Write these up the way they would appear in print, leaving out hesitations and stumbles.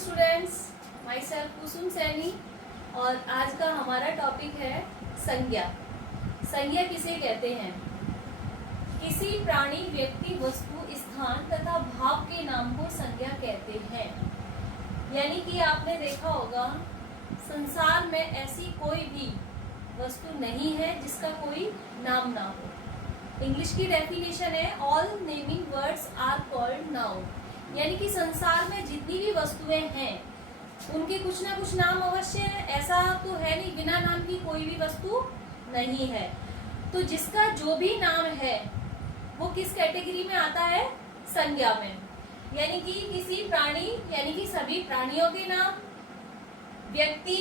Students, my self कुसुम सैनी। और आज का हमारा टॉपिक है संज्ञा। संज्ञा किसे कहते हैं? किसी प्राणी, व्यक्ति, वस्तु, स्थान तथा भाव के नाम को संज्ञा कहते हैं। यानी कि आपने देखा होगा संसार में ऐसी कोई भी वस्तु नहीं है जिसका कोई नाम ना हो। इंग्लिश की डेफिनेशन है all naming words are called noun. यानी कि संसार में जितनी भी वस्तुएं हैं उनके कुछ ना कुछ नाम अवश्य है। ऐसा तो है नहीं बिना नाम की कोई भी वस्तु नहीं है। तो जिसका जो भी नाम है वो किस कैटेगरी में आता है? संज्ञा में। यानी कि किसी प्राणी यानी कि सभी प्राणियों के नाम, व्यक्ति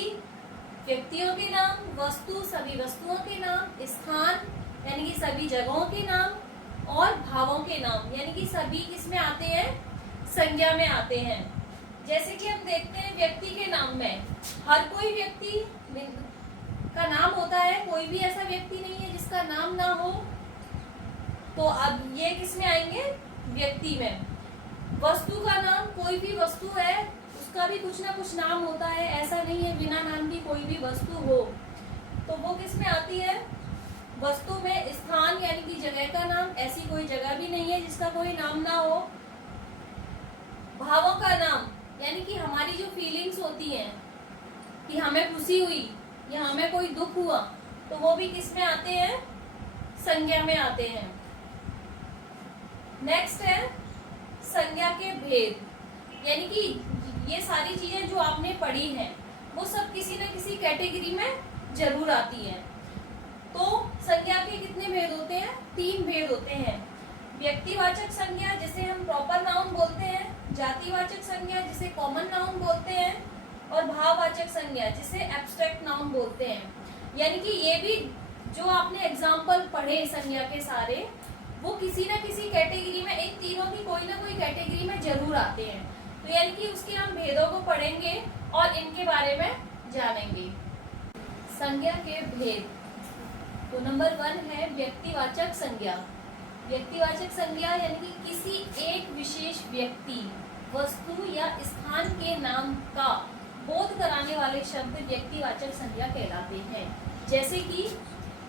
व्यक्तियों के नाम, वस्तु सभी वस्तुओं के नाम, स्थान यानी कि सभी जगहों के नाम और भावों के नाम यानी कि सभी किसमें आते हैं? संज्ञा में आते हैं। जैसे कि हम देखते हैं व्यक्ति के नाम में हर कोई व्यक्ति का नाम होता है, कोई भी ऐसा व्यक्ति नहीं है जिसका नाम ना हो। तो अब ये किसमें आएंगे? व्यक्ति में। वस्तु का नाम, कोई भी वस्तु है उसका भी कुछ ना कुछ नाम होता है, ऐसा नहीं है बिना नाम की कोई भी वस्तु हो। तो वो किसमें आती है? वस्तु में। स्थान यानी कि जगह का नाम, ऐसी कोई जगह भी नहीं है जिसका कोई नाम ना हो। भावों का नाम यानी कि हमारी जो फीलिंग्स होती हैं कि हमें खुशी हुई या हमें कोई दुख हुआ, तो वो भी किस में आते हैं? संज्ञा में आते हैं। नेक्स्ट है संज्ञा के भेद। यानी कि ये सारी चीजें जो आपने पढ़ी हैं वो सब किसी न किसी कैटेगरी में जरूर आती हैं। तो संज्ञा के कितने भेद होते हैं? 3 भेद होते हैं। व्यक्तिवाचक संज्ञा जिसे हम प्रॉपर नाउन बोलते हैं, जातिवाचक संज्ञा जिसे कॉमन नाउन बोलते हैं और भाववाचक संज्ञा जिसे एब्स्ट्रैक्ट नाउन बोलते हैं। यानी कि ये भी जो आपने एग्जाम्पल पढ़े संज्ञा के सारे, वो किसी न किसी कैटेगरी में, इन तीनों की कोई ना कोई कैटेगरी में जरूर आते हैं। तो यानी कि उसके हम भेदों को पढ़ेंगे और इनके बारे में जानेंगे। संज्ञा के भेद। तो नंबर 1 है व्यक्तिवाचक संज्ञा। व्यक्तिवाचक संज्ञा यानी कि किसी एक विशेष व्यक्ति, वस्तु या स्थान के नाम का बोध कराने वाले शब्द व्यक्तिवाचक संज्ञा कहलाते हैं। जैसे कि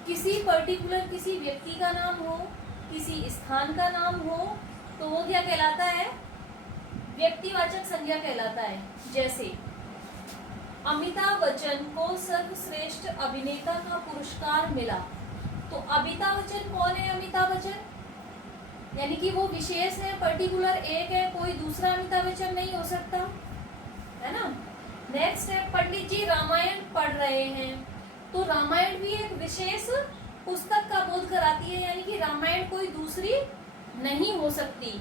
किसी पर्टिकुलर किसी व्यक्ति का नाम हो, किसी स्थान का नाम हो, तो वो क्या कहलाता है? व्यक्तिवाचक संज्ञा कहलाता है। जैसे अमिताभ बच्चन को सर्वश्रेष्ठ अभिनेता का पुरस्कार मिला। तो अमिताभ बच्चन कौन है? अमिताभ बच्चन यानी कि वो विशेष है, पर्टिकुलर एक है, कोई दूसरा अमिताभ बच्चन नहीं हो सकता, है ना। नेक्स्ट है पंडित जी रामायण पढ़ रहे हैं। तो रामायण भी एक विशेष पुस्तक का बोध कराती है, यानी कि रामायण कोई दूसरी नहीं हो सकती।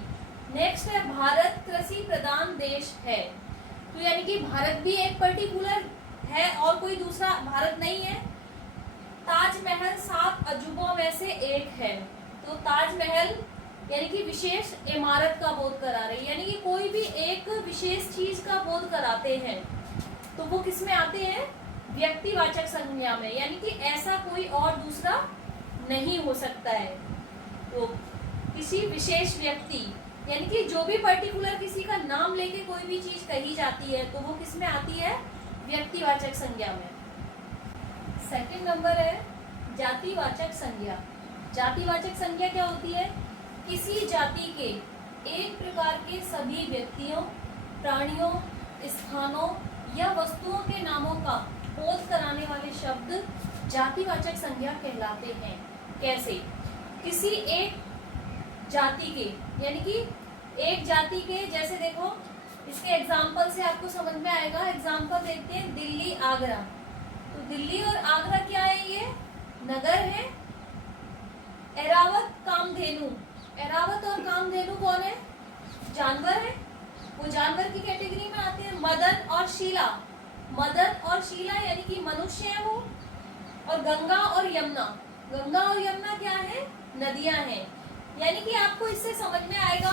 नेक्स्ट है भारत कृषि प्रधान देश है। तो यानी कि भारत भी एक पर्टिकुलर है और कोई दूसरा भारत नहीं है। ताजमहल 7 अजूबों में से एक है। तो ताजमहल यानी कि विशेष इमारत का बोध करा रही है, यानी कि कोई भी एक विशेष चीज का बोध कराते हैं तो वो किस में आते हैं? व्यक्तिवाचक संज्ञा में। यानी कि ऐसा कोई और दूसरा नहीं हो सकता है। तो किसी विशेष व्यक्ति यानी कि जो भी पर्टिकुलर किसी का नाम लेके कोई भी चीज कही जाती है तो वो किस में आती है? व्यक्तिवाचक संज्ञा में। सेकंड नंबर है जातिवाचक संज्ञा। जातिवाचक संज्ञा क्या होती है? किसी जाति के एक प्रकार के सभी व्यक्तियों, प्राणियों, स्थानों या वस्तुओं के नामों का बोध कराने वाले शब्द जातिवाचक संज्ञा कहलाते हैं। कैसे? किसी एक जाति के यानी कि एक जाति के, जैसे देखो इसके एग्जाम्पल से आपको समझ में आएगा। एग्जाम्पल देखते हैं दिल्ली, आगरा। तो दिल्ली और आगरा क्या है? ये नगर है। एरावत, कामधेनु। एरावत और कामधेनु कौन है? जानवर है, वो जानवर की कैटेगरी में आते हैं। मदन और शीला। मदन और शीला यानी कि मनुष्य है वो। और गंगा और यमुना। गंगा और यमुना क्या है? नदियां हैं। यानी कि आपको इससे समझ में आएगा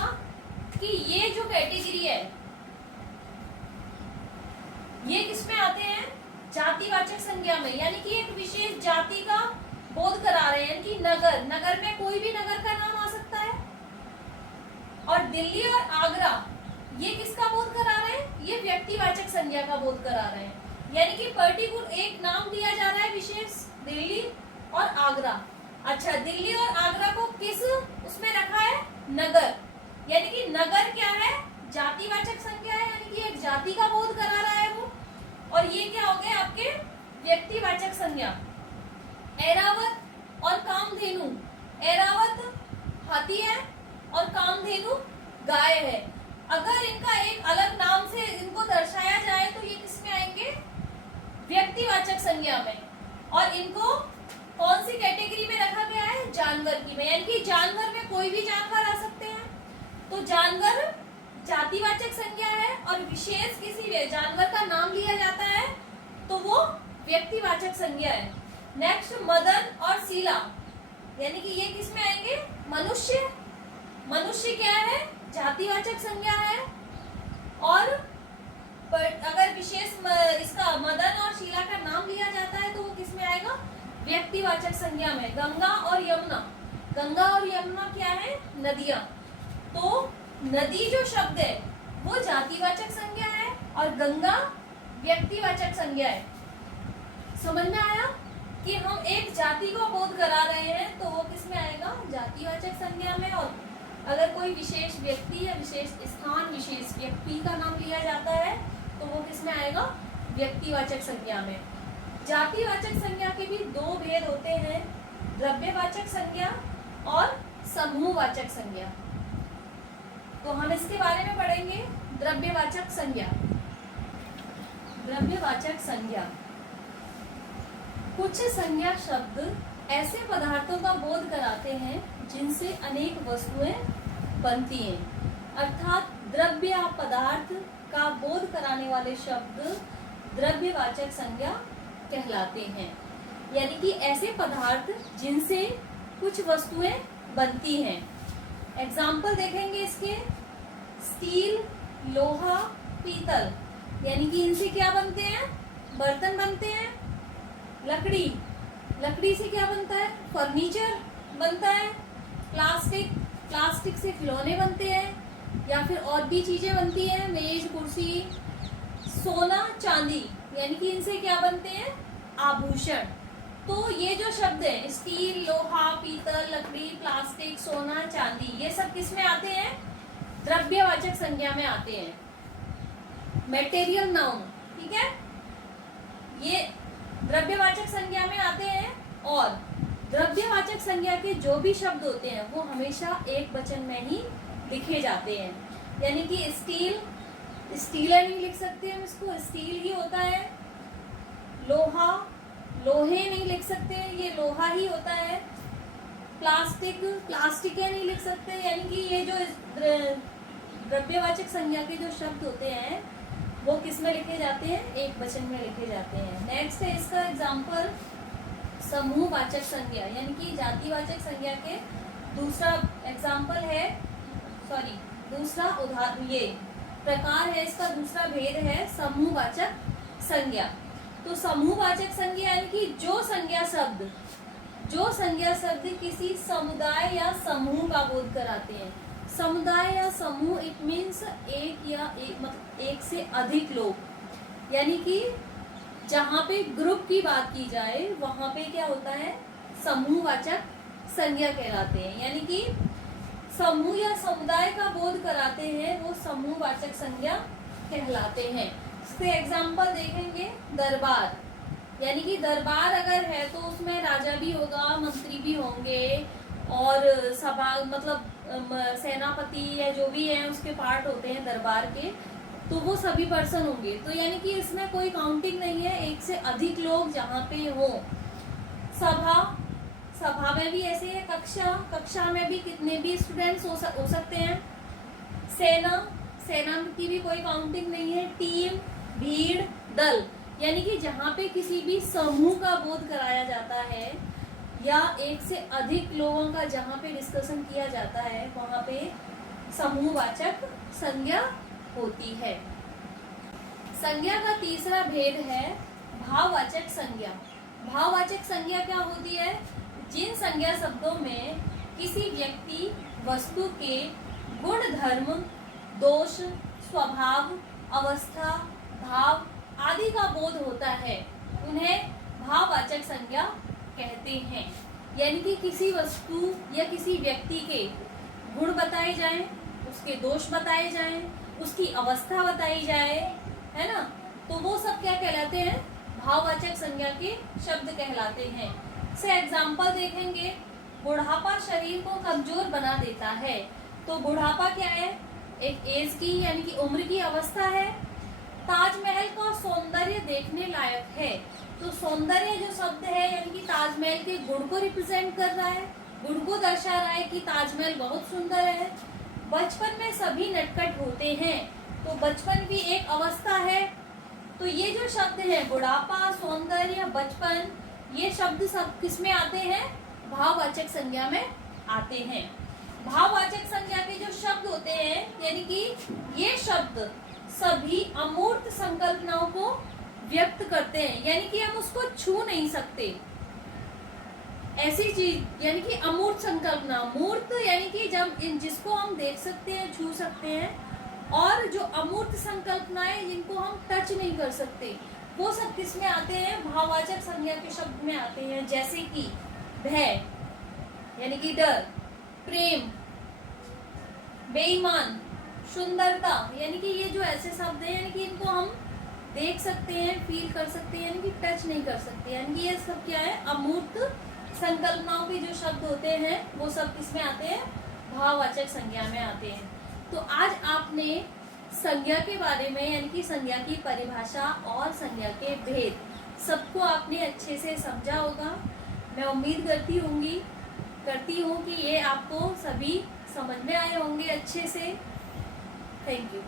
कि ये जो कैटेगरी है ये किस में आते हैं? जातिवाचक संज्ञा में। यानी कि एक विशेष जाति का बोध करा रहे हैं कि नगर, नगर में कोई भी नगर का नाम आ सकता है। और दिल्ली और आगरा ये किसका बोध करा रहे हैं? ये व्यक्तिवाचक संज्ञा का बोध करा रहे हैं। यानी कि पर्टिकुलर एक नाम दिया जा रहा है विशेष, दिल्ली और आगरा। अच्छा, दिल्ली और आगरा को किस उसमें रखा है? नगर। यानी कि नगर क्या है? जातिवाचक संज्ञा है, यानी कि एक जाति का बोध करा रहा है वो। और ये क्या हो गए आपके व्यक्तिवाचक संज्ञा। ऐरावत और कामधेनु, ऐरावत हाथी है और कामधेनु गाय है। अगर इनका एक अलग नाम से इनको दर्शाया जाए तो ये किसमें आएंगे? व्यक्तिवाचक संज्ञा में। और इनको कौन सी कैटेगरी में रखा गया है? जानवर की में। यानी कि जानवर में कोई भी जानवर आ सकते हैं, तो जानवर जातिवाचक संज्ञा है। और विशेष किसी जानवर का नाम लिया जाता है तो वो व्यक्तिवाचक संज्ञा है। नेक्स्ट, मदन और शीला, यानी कि ये किसमें आएंगे? मनुष्य। मनुष्य क्या है? जातिवाचक संज्ञा है। और अगर विशेष इसका मदन और शीला का नाम लिया जाता है तो वो किसमें आएगा? व्यक्तिवाचक संज्ञा में। गंगा और यमुना, गंगा और यमुना क्या है? नदियां। तो नदी जो शब्द है वो जातिवाचक संज्ञा है और गंगा व्यक्तिवाचक संज्ञा है। समझ में आया कि हम एक जाति को बोध करा रहे हैं तो वो किसमें आएगा? जातिवाचक संज्ञा में। और अगर कोई विशेष व्यक्ति या विशेष स्थान, विशेष व्यक्ति का नाम लिया जाता है तो वो किसमें आएगा? व्यक्तिवाचक संज्ञा में। जातिवाचक संज्ञा के भी दो भेद होते हैं, द्रव्यवाचक संज्ञा और समूहवाचक संज्ञा। तो हम इसके बारे में पढ़ेंगे। द्रव्यवाचक संज्ञा। द्रव्यवाचक संज्ञा, कुछ संज्ञा शब्द ऐसे पदार्थों का बोध कराते हैं जिनसे अनेक वस्तुएं बनती हैं। अर्थात द्रव्य या पदार्थ का बोध कराने वाले शब्द द्रव्यवाचक संज्ञा कहलाते हैं। यानी कि ऐसे पदार्थ जिनसे कुछ वस्तुएं बनती हैं। एग्जाम्पल देखेंगे इसके, स्टील, लोहा, पीतल, यानी कि इनसे क्या बनते हैं? बर्तन बनते हैं। लकड़ी, लकड़ी से क्या बनता है? फर्नीचर बनता है। प्लास्टिक, प्लास्टिक से खिलौने बनते हैं या फिर और भी चीजें बनती हैं, मेज, कुर्सी। सोना, चांदी, यानी कि इनसे क्या बनते हैं? आभूषण। तो ये जो शब्द है, स्टील, लोहा, पीतल, लकड़ी, प्लास्टिक, सोना, चांदी, ये सब किस में आते हैं? द्रव्यवाचक संज्ञा में आते हैं। मटेरियल नाउन, ठीक है, ये द्रव्यवाचक संज्ञा में आते हैं। और द्रव्यवाचक संज्ञा के जो भी शब्द होते हैं वो हमेशा एक वचन में ही लिखे जाते हैं। यानी कि स्टील, स्टीलर नहीं लिख सकते हम इसको, स्टील ही होता है। लोहा, लोहे नहीं लिख सकते, ये लोहा ही होता है। प्लास्टिक, प्लास्टिकें नहीं लिख सकते। यानी कि ये जो द्रव्यवाचक संज्ञा के जो शब्द होते हैं वो किस में लिखे जाते हैं? एक वचन में लिखे जाते हैं। नेक्स्ट है इसका एग्जाम्पल, समूहवाचक संज्ञा, यानी कि जातिवाचक संज्ञा के दूसरा एग्जाम्पल है, दूसरा उदाहरण, ये प्रकार है इसका, दूसरा भेद है समूहवाचक संज्ञा। तो समूहवाचक संज्ञा यानी कि जो संज्ञा शब्द किसी समुदाय या समूह का बोध कराते हैं। समुदाय या समूह, इट मीन्स एक से अधिक लोग। यानी कि जहाँ पे ग्रुप की बात की जाए वहां पे क्या होता है? समूहवाचक संज्ञा कहलाते हैं। यानी कि समूह या समुदाय का बोध कराते हैं वो समूहवाचक संज्ञा कहलाते हैं। इसके एग्जाम्पल देखेंगे, दरबार, यानी कि दरबार अगर है तो उसमें राजा भी होगा, मंत्री भी होंगे और सभा सेनापति या जो भी है उसके पार्ट होते हैं दरबार के, तो वो सभी पर्सन होंगे। तो यानी कि इसमें कोई काउंटिंग नहीं है, एक से अधिक लोग जहाँ पे हो। सभा में भी ऐसे है। कक्षा में भी कितने भी स्टूडेंट्स हो सकते हैं। सेना की भी कोई काउंटिंग नहीं है। टीम, भीड़, दल, यानी कि जहाँ पे किसी भी समूह का बोध कराया जाता है या एक से अधिक लोगों का जहाँ पे डिस्कशन किया जाता है वहाँ पे समूहवाचक संज्ञा होती है। संज्ञा का तीसरा भेद है भाववाचक संज्ञा। भाववाचक संज्ञा क्या होती है? जिन संज्ञा शब्दों में किसी व्यक्ति, वस्तु के गुण, धर्म, दोष, स्वभाव, अवस्था, भाव आदि का बोध होता है उन्हें भाववाचक संज्ञा कहते हैं। यानी कि किसी वस्तु या किसी व्यक्ति के गुण बताए जाएं, उसके दोष बताए जाएं, उसकी अवस्था बताई जाए, है ना, तो वो सब क्या कहलाते हैं? भाववाचक संज्ञा के शब्द कहलाते हैं। से एग्जाम्पल देखेंगे, बुढ़ापा शरीर को कमजोर बना देता है। तो बुढ़ापा क्या है? एक एज की यानी कि उम्र की अवस्था है। ताजमहल का सौंदर्य देखने लायक है। तो सौंदर्य जो शब्द है यानी कि ताजमहल के गुण को रिप्रेजेंट कर रहा है, गुण को दर्शा रहा है कि ताजमहल बहुत सुंदर है। बचपन में सभी नटखट होते हैं। तो बचपन भी एक अवस्था है। तो ये जो शब्द है बुढ़ापा, सौंदर्य, बचपन, ये शब्द सब किस में आते हैं? भाववाचक संज्ञा में आते हैं। भाववाचक संज्ञा के जो शब्द होते हैं यानी कि ये शब्द सभी अमूर्त संकल्पनाओं को व्यक्त करते हैं, यानी कि हम उसको छू नहीं सकते। ऐसी चीज यानी कि अमूर्त संकल्पना, मूर्त यानी कि जब जिसको हम देख सकते हैं, छू सकते हैं, और जो अमूर्त संकल्पनाएं जिनको हम टच नहीं कर सकते, वो सब किस में आते हैं? भाववाचक संज्ञा के शब्द में आते हैं। जैसे कि भय यानी कि डर, प्रेम, बेईमान, सुंदरता, यानी कि ये जो ऐसे शब्द हैं यानी कि इनको हम देख सकते हैं, फील कर सकते हैं, यानी कि टच नहीं कर सकते। यानी कि ये सब क्या है? अमूर्त संकल्पनाओं के जो शब्द होते हैं वो सब किस में आते हैं? भाववाचक संज्ञा में आते हैं। तो आज आपने संज्ञा के बारे में यानी कि संज्ञा की परिभाषा और संज्ञा के भेद सबको आपने अच्छे से समझा होगा। मैं उम्मीद करती हूँ कि ये आपको सभी समझ में आए होंगे अच्छे से। Thank you.